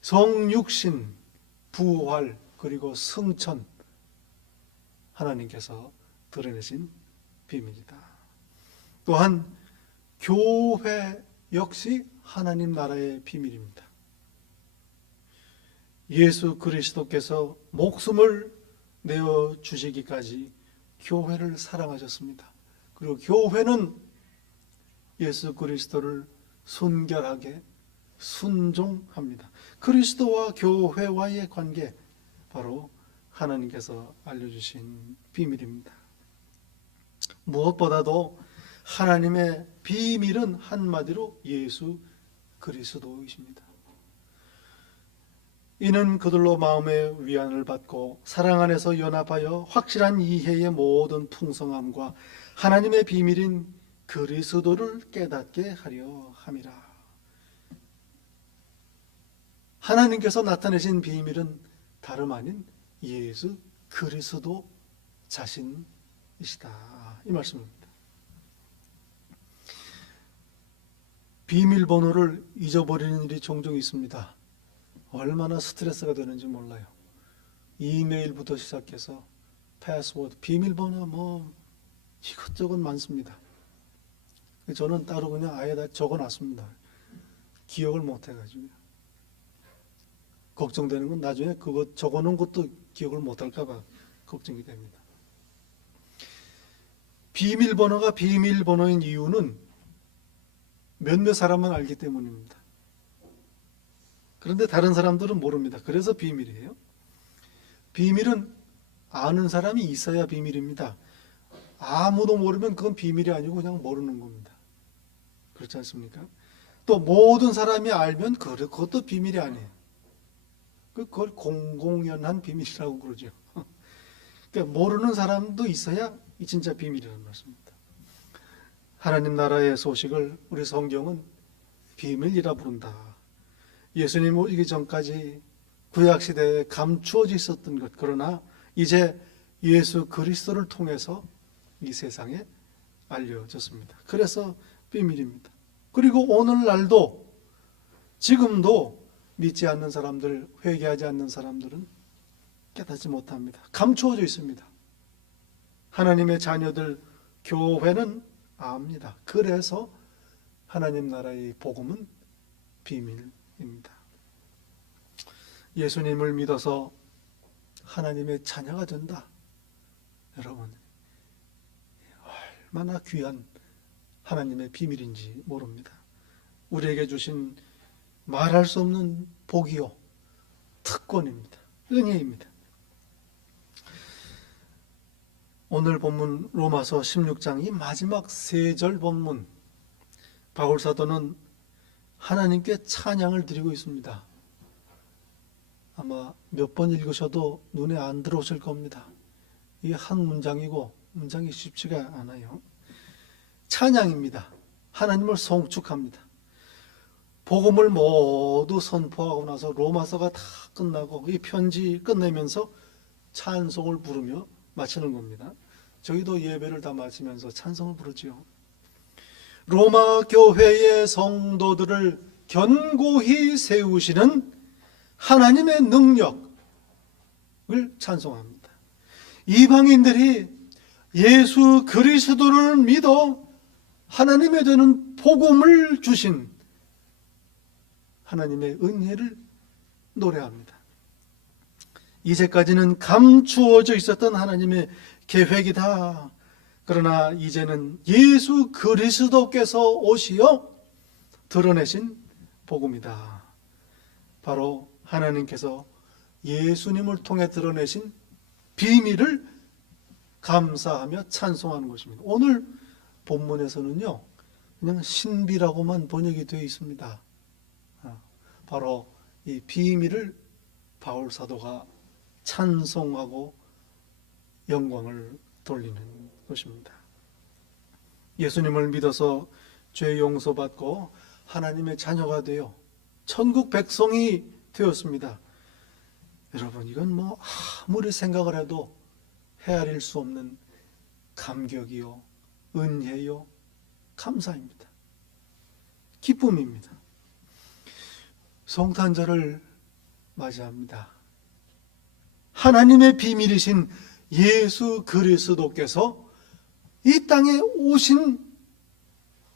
성육신, 부활, 그리고 승천, 하나님께서 드러내신 비밀이다. 또한 교회 역시 하나님 나라의 비밀입니다. 예수 그리스도께서 목숨을 내어 주시기까지 교회를 사랑하셨습니다. 그리고 교회는 예수 그리스도를 순결하게 순종합니다. 그리스도와 교회와의 관계, 바로 하나님께서 알려주신 비밀입니다. 무엇보다도 하나님의 비밀은 한마디로 예수 그리스도이십니다. 이는 그들로 마음의 위안을 받고 사랑 안에서 연합하여 확실한 이해의 모든 풍성함과 하나님의 비밀인 그리스도를 깨닫게 하려 함이라. 하나님께서 나타내신 비밀은 다름 아닌 예수 그리스도 자신이시다. 이 말씀입니다. 비밀번호를 잊어버리는 일이 종종 있습니다. 얼마나 스트레스가 되는지 몰라요. 이메일부터 시작해서 패스워드, 비밀번호 뭐 이것저것 많습니다. 저는 따로 그냥 아예 다 적어놨습니다. 기억을 못해가지고요. 걱정되는 건 나중에 그거 적어놓은 것도 기억을 못할까봐 걱정이 됩니다. 비밀번호가 비밀번호인 이유는 몇몇 사람만 알기 때문입니다. 그런데 다른 사람들은 모릅니다. 그래서 비밀이에요. 비밀은 아는 사람이 있어야 비밀입니다. 아무도 모르면 그건 비밀이 아니고 그냥 모르는 겁니다. 그렇지 않습니까? 또 모든 사람이 알면 그것도 비밀이 아니에요. 그걸 공공연한 비밀이라고 그러죠. 그러니까 모르는 사람도 있어야 진짜 비밀이라는 말씀입니다. 하나님 나라의 소식을 우리 성경은 비밀이라 부른다. 예수님 오기 전까지 구약시대에 감추어져 있었던 것, 그러나 이제 예수 그리스도를 통해서 이 세상에 알려졌습니다. 그래서 비밀입니다. 그리고 오늘날도 지금도 믿지 않는 사람들, 회개하지 않는 사람들은 깨닫지 못합니다. 감추어져 있습니다. 하나님의 자녀들, 교회는 압니다. 그래서 하나님 나라의 복음은 비밀입니다. 예수님을 믿어서 하나님의 자녀가 된다. 여러분, 얼마나 귀한 하나님의 비밀인지 모릅니다. 우리에게 주신 말할 수 없는 복이요, 특권입니다. 은혜입니다. 오늘 본문 로마서 16장 이 마지막 세 절 본문, 바울 사도는 하나님께 찬양을 드리고 있습니다. 아마 몇 번 읽으셔도 눈에 안 들어오실 겁니다. 이게 한 문장이고 문장이 쉽지가 않아요. 찬양입니다. 하나님을 송축합니다. 복음을 모두 선포하고 나서 로마서가 다 끝나고 이 편지 끝내면서 찬송을 부르며 마치는 겁니다. 저희도 예배를 다 마치면서 찬송을 부르지요. 로마 교회의 성도들을 견고히 세우시는 하나님의 능력을 찬송합니다. 이방인들이 예수 그리스도를 믿어 하나님의 되는 복음을 주신 하나님의 은혜를 노래합니다. 이제까지는 감추어져 있었던 하나님의 계획이다. 그러나 이제는 예수 그리스도께서 오시어 드러내신 복음이다. 바로 하나님께서 예수님을 통해 드러내신 비밀을 감사하며 찬송하는 것입니다. 오늘 본문에서는요, 그냥 신비라고만 번역이 되어 있습니다. 바로 이 비밀을 바울 사도가 찬송하고 영광을 돌리는 것입니다. 예수님을 믿어서 죄 용서받고 하나님의 자녀가 되어 천국 백성이 되었습니다. 여러분, 이건 뭐 아무리 생각을 해도 헤아릴 수 없는 감격이요, 은혜요, 감사입니다. 기쁨입니다. 성탄절을 맞이합니다. 하나님의 비밀이신 예수 그리스도께서 이 땅에 오신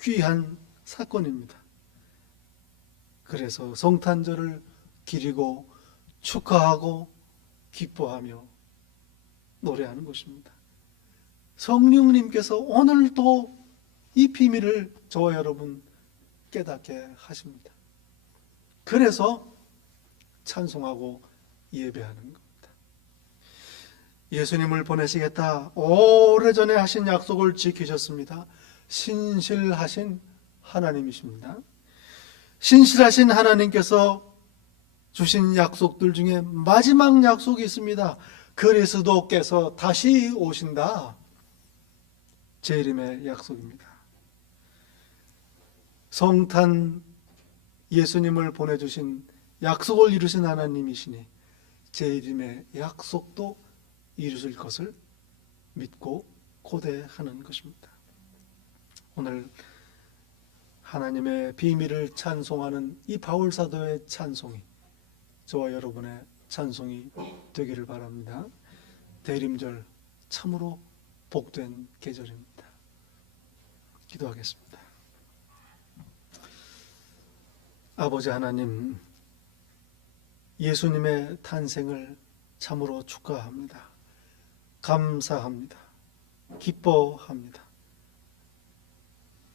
귀한 사건입니다. 그래서 성탄절을 기리고 축하하고 기뻐하며 노래하는 것입니다. 성령님께서 오늘도 이 비밀을 저와 여러분 깨닫게 하십니다. 그래서 찬송하고 예배하는 겁니다. 예수님을 보내시겠다 오래전에 하신 약속을 지키셨습니다. 신실하신 하나님이십니다. 신실하신 하나님께서 주신 약속들 중에 마지막 약속이 있습니다. 그리스도께서 다시 오신다. 재림의 약속입니다. 성탄 예수님을 보내주신 약속을 이루신 하나님이시니 제 이름의 약속도 이루실 것을 믿고 고대하는 것입니다. 오늘 하나님의 비밀을 찬송하는 이 바울 사도의 찬송이 저와 여러분의 찬송이 되기를 바랍니다. 대림절 참으로 복된 계절입니다. 기도하겠습니다. 아버지 하나님, 예수님의 탄생을 참으로 축하합니다. 감사합니다. 기뻐합니다.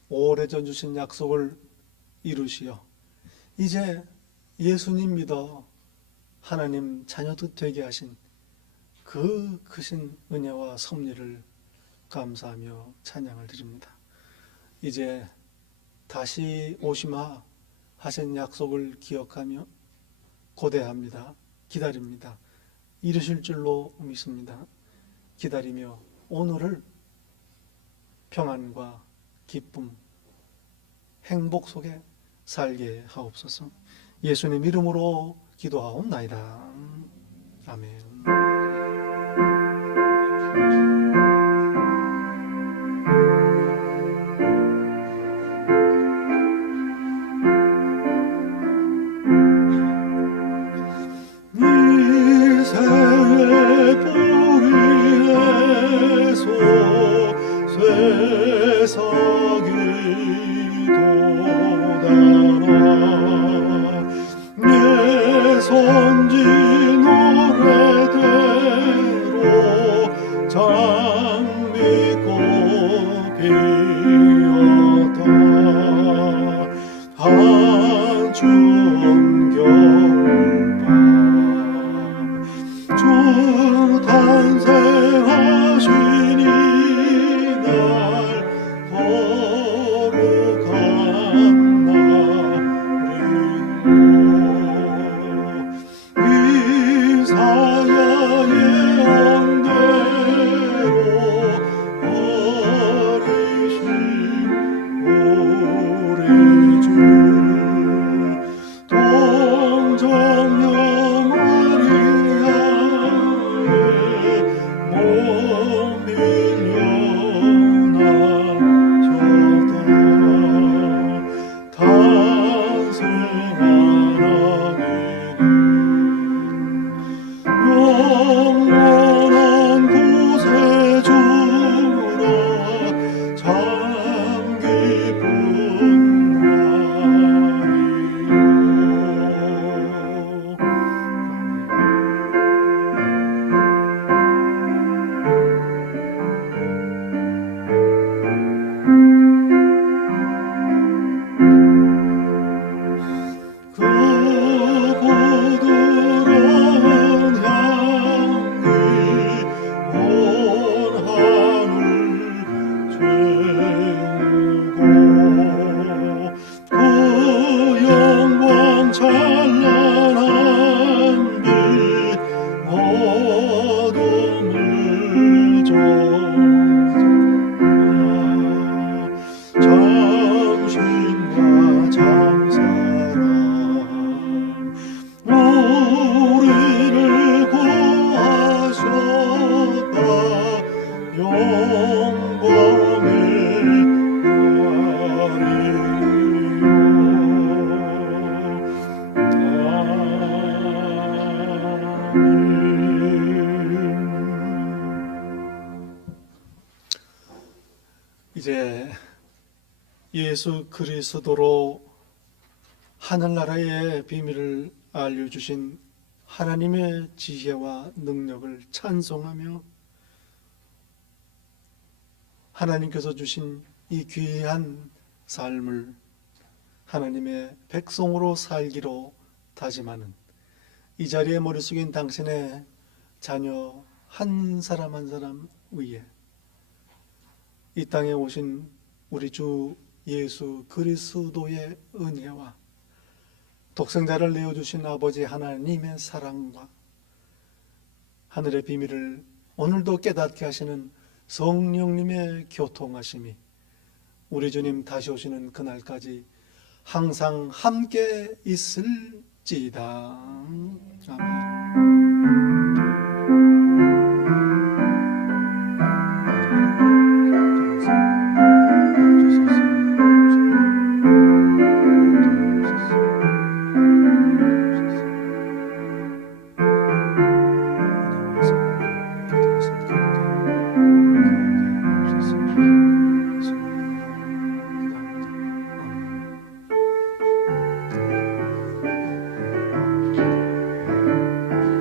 오래전 주신 약속을 이루시어 이제 예수님 믿어 하나님 자녀도 되게 하신 그 크신 은혜와 섭리를 감사하며 찬양을 드립니다. 이제 다시 오시마 하신 약속을 기억하며 고대합니다. 기다립니다. 이루실 줄로 믿습니다. 기다리며 오늘을 평안과 기쁨, 행복 속에 살게 하옵소서. 예수님 이름으로 기도하옵나이다. 아멘. 이새의 뿌리에서 쇠삭이 돋아나 내 손짓 노래대로 장미꽃 피었다. 한추운 겨울밤 주 탄생하신 이날 거룩한 날이요 이사야의 언대로 어리신 우리 주 동정녀 마리아의 몸 밀려나셨다. 탄생하나니 영원한 곳에 주라 참 기쁜 그 부드러운 향이 온 하늘 채우고 그 영광 찬란한 빛 어둠을 쫓아 장신과 장사랑 우리를 구하셨다. 영광의 이제 예수 그리스도로 하늘나라의 비밀을 알려주신 하나님의 지혜와 능력을 찬송하며 하나님께서 주신 이 귀한 삶을 하나님의 백성으로 살기로 다짐하는 이 자리에 머리 숙인 당신의 자녀 한 사람 한 사람 위에 이 땅에 오신 우리 주 예수 그리스도의 은혜와 독생자를 내어주신 아버지 하나님의 사랑과 하늘의 비밀을 오늘도 깨닫게 하시는 성령님의 교통하심이 우리 주님 다시 오시는 그날까지 항상 함께 있을 아멘.